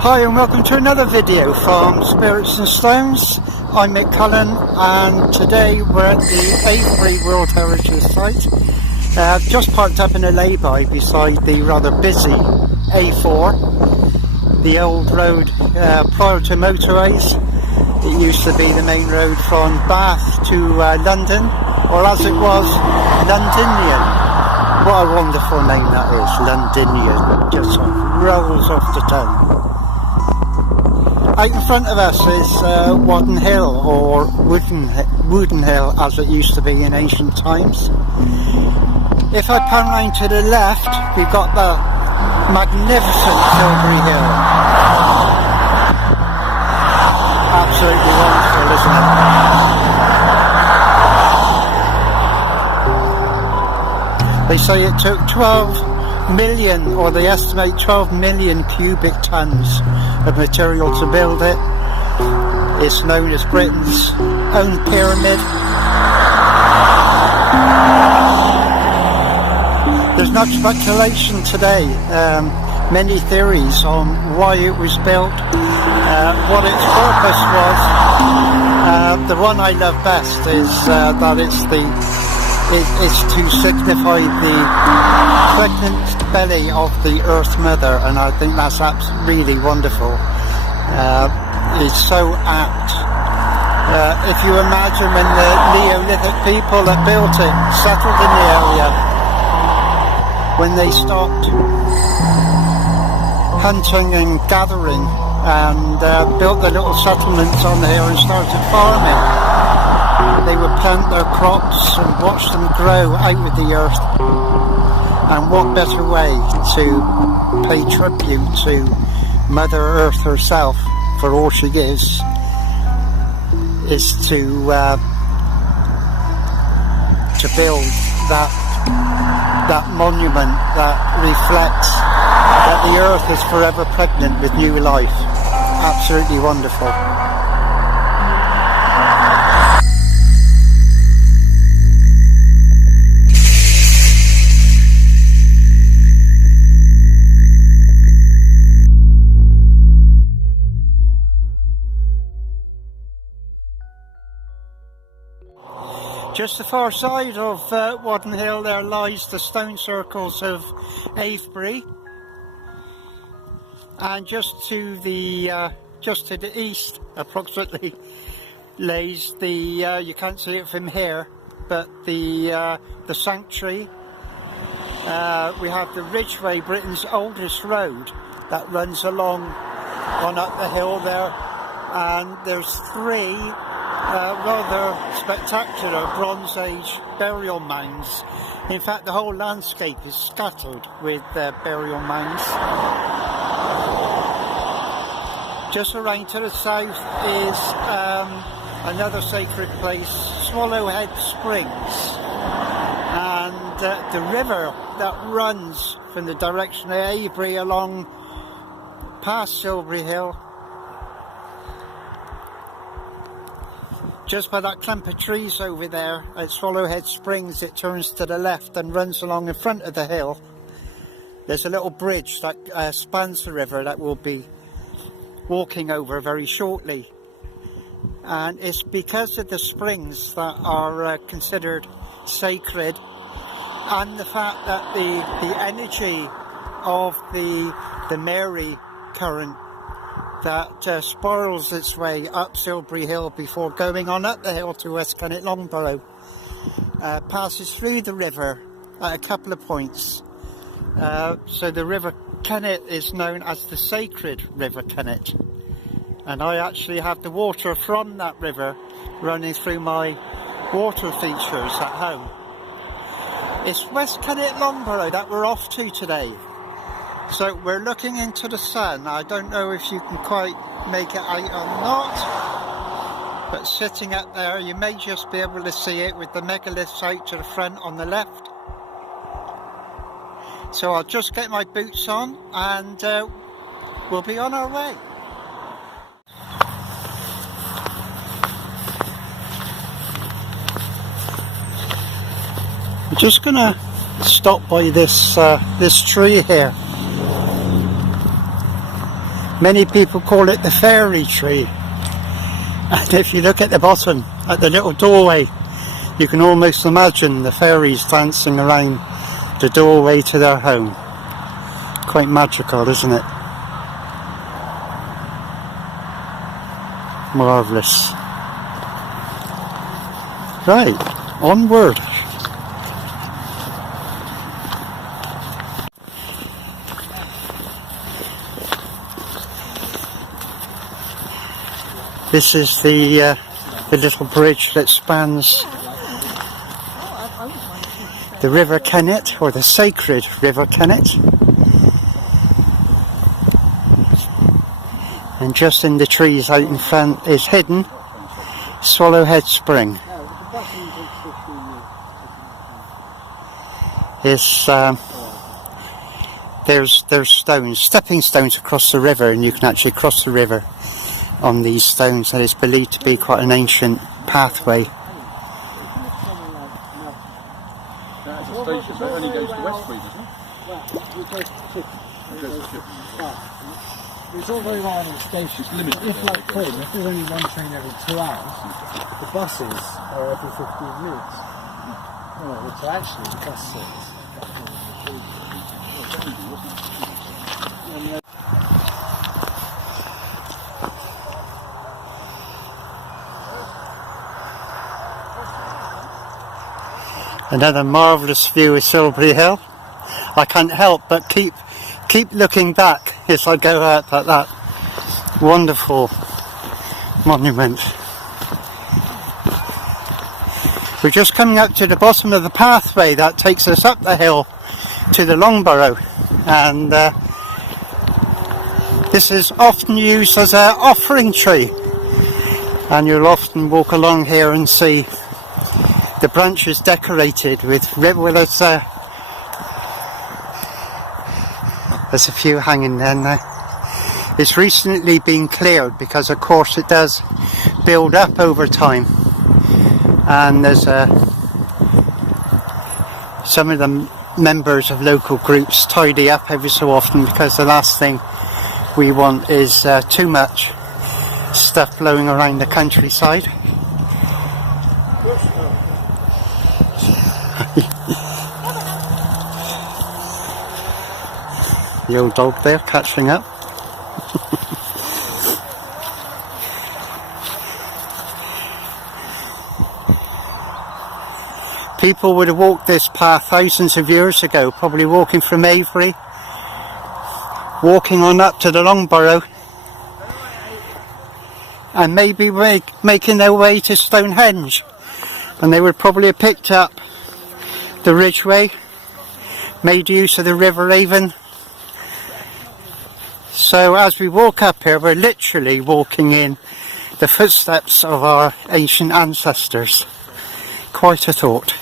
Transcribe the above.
Hi and welcome to another video from Spirits and Stones. I'm Mick Cullen and today we're at the Avebury World Heritage Site. Just parked up in a lay-by beside the rather busy A4, the old road prior to motorways. It used to be the main road from Bath to London, or as it was, Londinian. What a wonderful name that is, Londinian. Just sort of rolls off the tongue. Out in front of us is Wadden Hill, or Wooden Hill as it used to be in ancient times. If I pan round to the left, we've got the magnificent Tilbury Hill. Absolutely wonderful, isn't it? They say it took 12 million, or they estimate 12 million cubic tons of material to build it. It's known as Britain's own pyramid. There's much speculation today, many theories on why it was built, what its purpose was. The one I love best is that it's to signify the pregnant belly of the Earth Mother, and I think that's really wonderful. It's so apt. If you imagine when the Neolithic people that built it settled in the area, when they stopped hunting and gathering and built the little settlements on here and started farming, they would plant their crops and watch them grow out of the earth. And what better way to pay tribute to Mother Earth herself for all she gives is to build that monument that reflects that the earth is forever pregnant with new life. Absolutely wonderful. Just the far side of Wadden Hill there lies the stone circles of Avebury, and just to the east approximately lays the you can't see it from here, but the sanctuary. We have the Ridgeway, Britain's oldest road, that runs along on up the hill there, and there's three rather spectacular Bronze Age burial mounds. In fact, the whole landscape is scattered with burial mounds. Just around to the south is another sacred place, Swallowhead Springs, and the river that runs from the direction of Avebury along past Tilbury Hill. Just by that clump of trees over there at Swallowhead Springs, it turns to the left and runs along in front of the hill. There's a little bridge that spans the river that we'll be walking over very shortly. And it's because of the springs that are considered sacred, and the fact that the energy of the Mary current that spirals its way up Tilbury Hill before going on up the hill to West Kennet Longbarrow passes through the river at a couple of points. So the River Kennet is known as the Sacred River Kennet, and I actually have the water from that river running through my water features at home. It's West Kennet Longbarrow that we're off to today. So we're looking into the sun. I don't know if you can quite make it out or not, but sitting up there you may just be able to see it with the megaliths out to the front on the left. So I'll just get my boots on and we'll be on our way. I'm just gonna stop by this tree here. Many people call it the fairy tree. And if you look at the bottom, at the little doorway, you can almost imagine the fairies dancing around the doorway to their home. Quite magical, isn't it? Marvellous. Right, onward. This is the little bridge that spans the River Kennet, or the sacred River Kennet. And just in the trees out in front is hidden Swallowhead Spring. There's stones, stepping stones across the river, and you can actually cross the river on these stones, and it's believed to be quite an ancient pathway. That's a station that only goes to West doesn't it? It's all very well on the station. If like Cullen, if there's only one train every 2 hours, the buses are every 15 minutes. No, so actually the bus service. Another marvellous view of Silbury Hill. I can't help but keep looking back as I go out at that wonderful monument. We're just coming up to the bottom of the pathway that takes us up the hill to the long barrow, and this is often used as an offering tree, and you'll often walk along here and see the branches decorated with there's a few hanging there now. It's recently been cleared because of course it does build up over time, and there's some of the members of local groups tidy up every so often, because the last thing we want is too much stuff blowing around the countryside. The old dog there catching up. People would have walked this path thousands of years ago, probably walking from Avery, walking on up to the Long Barrow, and maybe making their way to Stonehenge, and they would probably have picked up the Ridgeway, made use of the River Avon. So as we walk up here, we're literally walking in the footsteps of our ancient ancestors. Quite a thought.